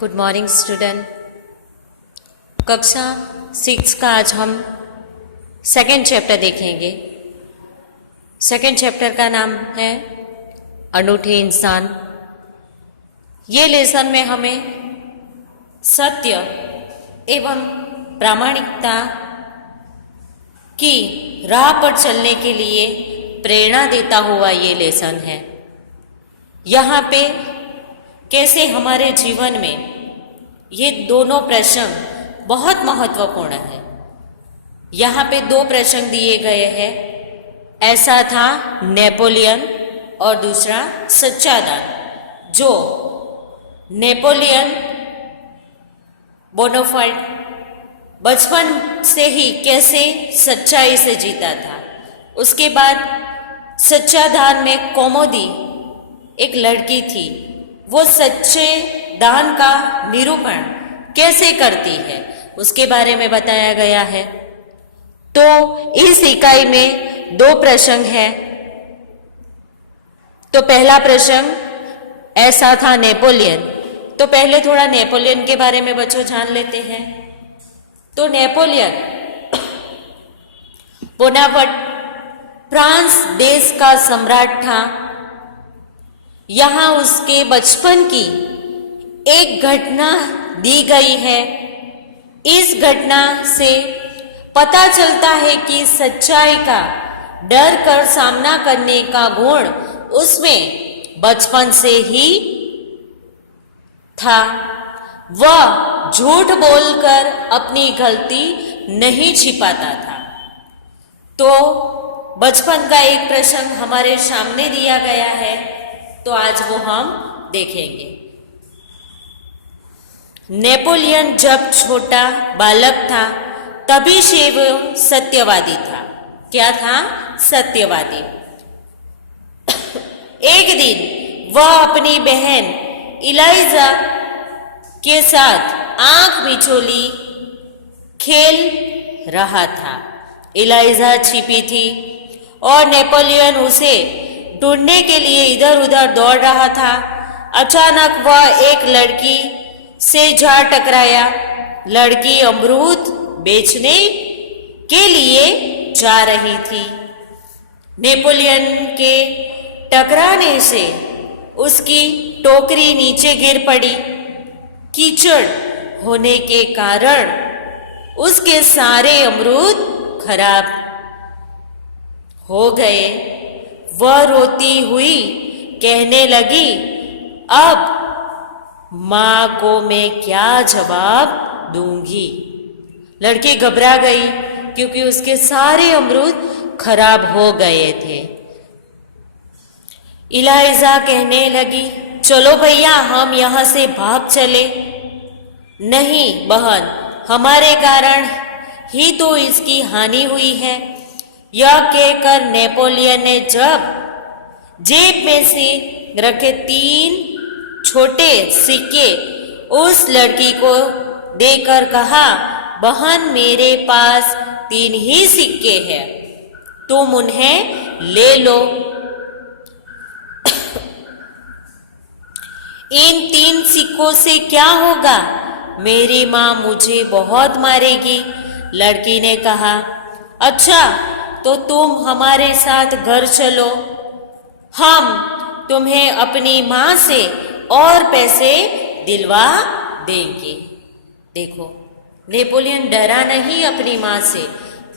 Good morning student. कक्षा 6 का आज हम सेकेंड चैप्टर देखेंगे। सेकेंड चैप्टर का नाम है अनूठे इंसान। ये लेसन में हमें सत्य एवं प्रामाणिकता की राह पर चलने के लिए प्रेरणा देता हुआ ये लेसन है। यहाँ पे कैसे हमारे जीवन में ये दोनों प्रसंग बहुत महत्वपूर्ण है। यहाँ पे दो प्रसंग दिए गए हैं, ऐसा था नेपोलियन और दूसरा सच्चा दान। जो नेपोलियन बोनापार्ट बचपन से ही कैसे सच्चाई से जीता था। उसके बाद सच्चा दान में कौमुदी एक लड़की थी, वो सच्चे दान का निरूपण कैसे करती है उसके बारे में बताया गया है। तो इस इकाई में दो प्रसंग है। तो पहला प्रसंग ऐसा था नेपोलियन। तो पहले थोड़ा नेपोलियन के बारे में बच्चों जान लेते हैं। तो नेपोलियन बोनापार्ट फ्रांस देश का सम्राट था। यहाँ उसके बचपन की एक घटना दी गई है। इस घटना से पता चलता है कि सच्चाई का डर कर सामना करने का गुण उसमें बचपन से ही था। वह झूठ बोलकर अपनी गलती नहीं छिपाता था। तो बचपन का एक प्रसंग हमारे सामने दिया गया है, तो आज वो हम देखेंगे। नेपोलियन जब छोटा बालक था तभी से वो सत्यवादी था। क्या था? सत्यवादी। एक दिन वह अपनी बहन इलाइजा के साथ आंख मिचोली खेल रहा था। इलाइजा छिपी थी और नेपोलियन उसे ढूंढने के लिए इधर उधर दौड़ रहा था। अचानक वह एक लड़की से जा टकराया। लड़की अमरूद बेचने के लिए जा रही थी। नेपोलियन के टकराने से उसकी टोकरी नीचे गिर पड़ी। कीचड़ होने के कारण उसके सारे अमरूद खराब हो गए। वह रोती हुई कहने लगी, अब मां को मैं क्या जवाब दूंगी। लड़की घबरा गई क्योंकि उसके सारे अमरूद खराब हो गए थे। इलाइजा कहने लगी, चलो भैया हम यहां से भाग चले। नहीं बहन, हमारे कारण ही तो इसकी हानि हुई है। यह कहकर नेपोलियन ने जब जेब में से रखे 3 छोटे सिक्के उस लड़की को देकर कहा, बहन मेरे पास 3 ही सिक्के हैं, तुम उन्हें ले लो। इन 3 सिक्कों से क्या होगा? मेरी माँ मुझे बहुत मारेगी। लड़की ने कहा, अच्छा तो तुम हमारे साथ घर चलो, हम तुम्हें अपनी माँ से और पैसे दिलवा देंगे। देखो, नेपोलियन डरा नहीं अपनी माँ से,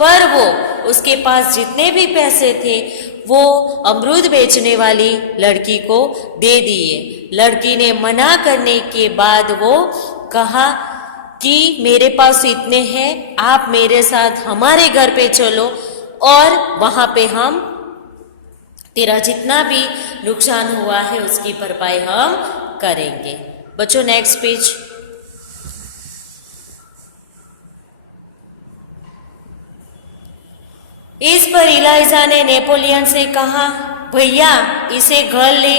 पर वो उसके पास जितने भी पैसे थे वो अमरूद बेचने वाली लड़की को दे दिए। लड़की ने मना करने के बाद वो कहा कि मेरे पास इतने हैं, आप मेरे साथ हमारे घर पे चलो और वहां पे हम तेरा जितना भी नुकसान हुआ है उसकी भरपाई हम करेंगे। बच्चों नेक्स्ट पेज। इस पर इलाइजा ने नेपोलियन से कहा, भैया इसे घर ले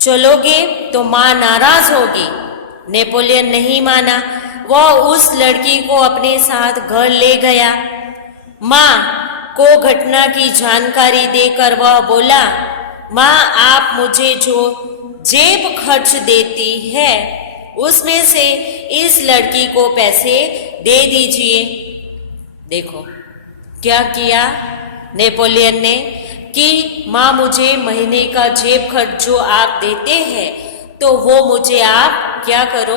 चलोगे तो मां नाराज होगी। नेपोलियन नहीं माना। वह उस लड़की को अपने साथ घर ले गया। मां को घटना की जानकारी देकर वह बोला, मां आप मुझे जो जेब खर्च देती है उसमें से इस लड़की को पैसे दे दीजिए। देखो क्या किया नेपोलियन ने कि माँ मुझे महीने का जेब खर्च जो आप देते हैं तो वो मुझे आप क्या करो,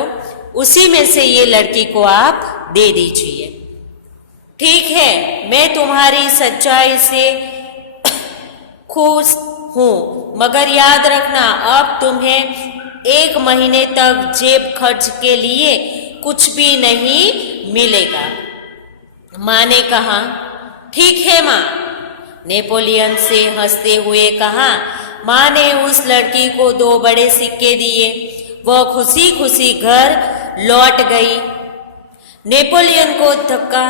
उसी में से ये लड़की को आप दे दीजिए। ठीक है, मैं तुम्हारी सच्चाई से खुश हूं, मगर याद रखना अब तुम्हें 1 महीने तक जेब खर्च के लिए कुछ भी नहीं मिलेगा। माँ ने कहा ठीक है माँ। नेपोलियन से हंसते हुए कहा। माँ ने उस लड़की को 2 बड़े सिक्के दिए। वह खुशी खुशी घर लौट गई। नेपोलियन को धक्का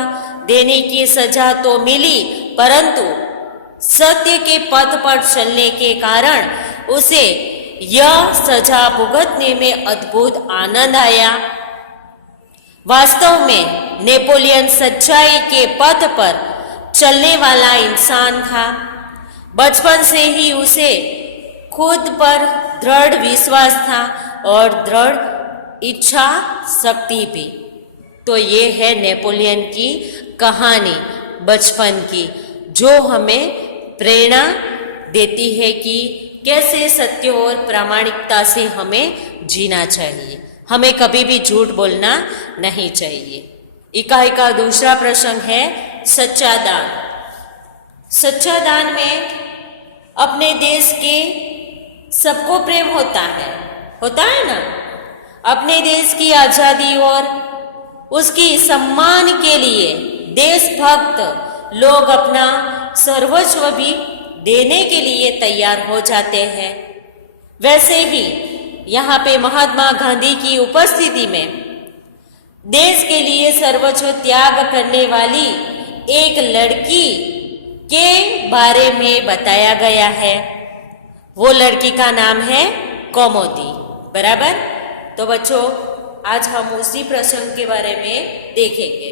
देने की सजा तो मिली, परंतु सत्य के पथ पर चलने के कारण उसे यह सजा भुगतने में अद्भुत आनंद आया। वास्तव में नेपोलियन सच्चाई के पथ पर चलने वाला इंसान था। बचपन से ही उसे खुद पर दृढ़ विश्वास था और दृढ़ इच्छा शक्ति भी। तो ये है नेपोलियन की कहानी बचपन की, जो हमें प्रेरणा देती है कि कैसे सत्य और प्रामाणिकता से हमें जीना चाहिए। हमें कभी भी झूठ बोलना नहीं चाहिए। इकाई का दूसरा प्रश्न है सच्चा दान। सच्चा दान में अपने देश के सबको प्रेम होता है ना। अपने देश की आजादी और उसकी सम्मान के लिए देशभक्त लोग अपना सर्वस्व भी देने के लिए तैयार हो जाते हैं। वैसे ही यहाँ पे महात्मा गांधी की उपस्थिति में देश के लिए सर्वस्व त्याग करने वाली एक लड़की के बारे में बताया गया है। वो लड़की का नाम है कौमुदी। बराबर। तो बच्चों आज हम उसी प्रसंग के बारे में देखेंगे।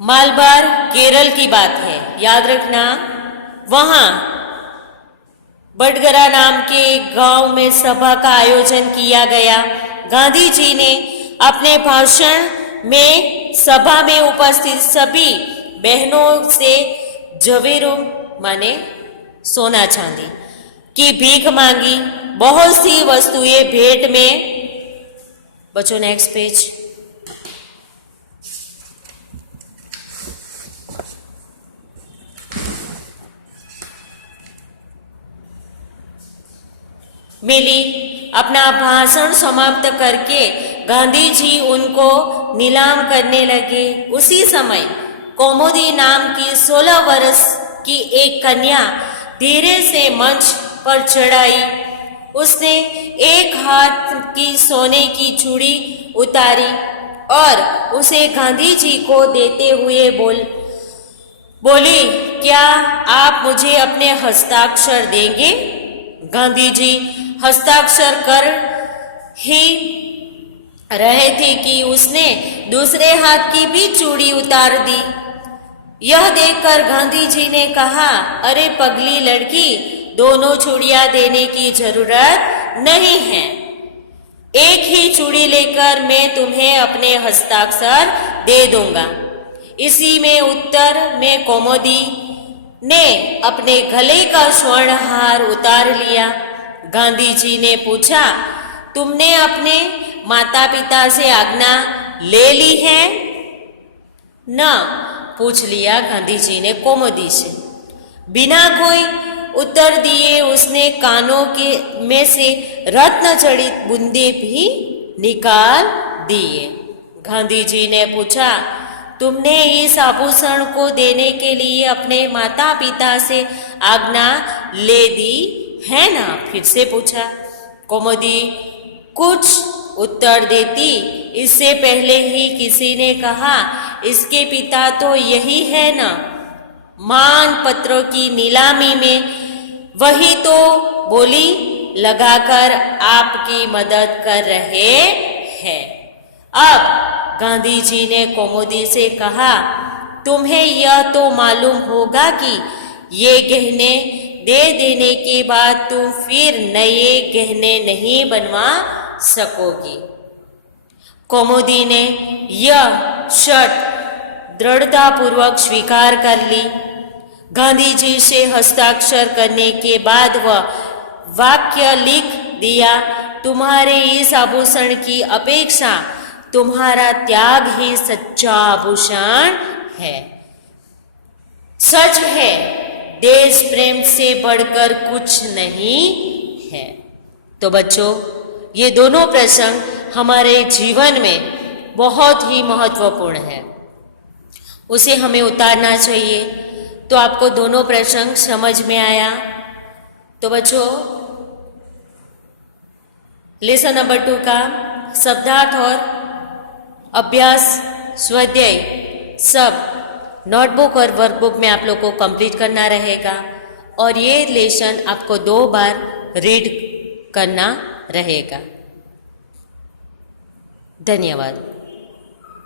मालबार केरल की बात है, याद रखना। वहां बडगरा नाम के एक गांव में सभा का आयोजन किया गया। गांधी जी ने अपने भाषण में सभा में उपस्थित सभी बहनों से जवेरों माने सोना चांदी की भीख मांगी। बहुत सी वस्तुएं भेंट में। बच्चों नेक्स्ट पेज। मिली। अपना भाषण समाप्त करके गांधी जी उनको नीलाम करने लगे। उसी समय कौमुदी नाम की 16 वर्ष की एक कन्या धीरे से मंच पर चढ़ाई। उसने एक हाथ की सोने की चूड़ी उतारी और उसे गांधी जी को देते हुए बोली, क्या आप मुझे अपने हस्ताक्षर देंगे? गांधी जी हस्ताक्षर कर ही रहे थे कि उसने दूसरे हाथ की भी चूड़ी उतार दी। यह देखकर गांधी जी ने कहा, अरे पगली लड़की, दोनों चूड़ियां देने की जरूरत नहीं है। एक ही चूड़ी लेकर मैं तुम्हें अपने हस्ताक्षर दे दूंगा। इसी में उत्तर में कौमुदी ने अपने गले का स्वर्ण हार उतार लिया। गांधी जी ने पूछा, तुमने अपने माता पिता से आज्ञा ले ली है? ना, पूछ लिया गांधी जी ने कौमुदी से। बिना कोई उत्तर दिए उसने कानों के में से रत्न जड़ित बूंदे भी निकाल दिए। गांधी जी ने पूछा, तुमने इस आभूषण को देने के लिए अपने माता पिता से आज्ञा ले दी है ना? फिर से पूछा। कौमुदी कुछ उत्तर देती इससे पहले ही किसी ने कहा, इसके पिता तो यही है ना, मान पत्रों की नीलामी में वही तो बोली लगाकर आपकी मदद कर रहे हैं। अब गांधी जी ने कौमुदी से कहा, तुम्हें यह तो मालूम होगा कि ये गहने दे देने के बाद तुम फिर नए गहने नहीं बनवा सकोगी। कौमुदी ने यह शर्त दृढ़तापूर्वक स्वीकार कर ली। गांधी जी से हस्ताक्षर करने के बाद वह वाक्य लिख दिया, तुम्हारे इस आभूषण की अपेक्षा तुम्हारा त्याग ही सच्चा आभूषण है। सच है, देश प्रेम से बढ़कर कुछ नहीं है। तो बच्चों, ये दोनों प्रसंग हमारे जीवन में बहुत ही महत्वपूर्ण है, उसे हमें उतारना चाहिए। तो आपको दोनों प्रसंग समझ में आया? तो बच्चों, लेसन नंबर 2 का शब्दार्थ और अभ्यास स्वाध्याय सब नोटबुक और वर्कबुक में आप लोग को कंप्लीट करना रहेगा और ये लेसन आपको 2 बार रीड करना रहेगा। धन्यवाद।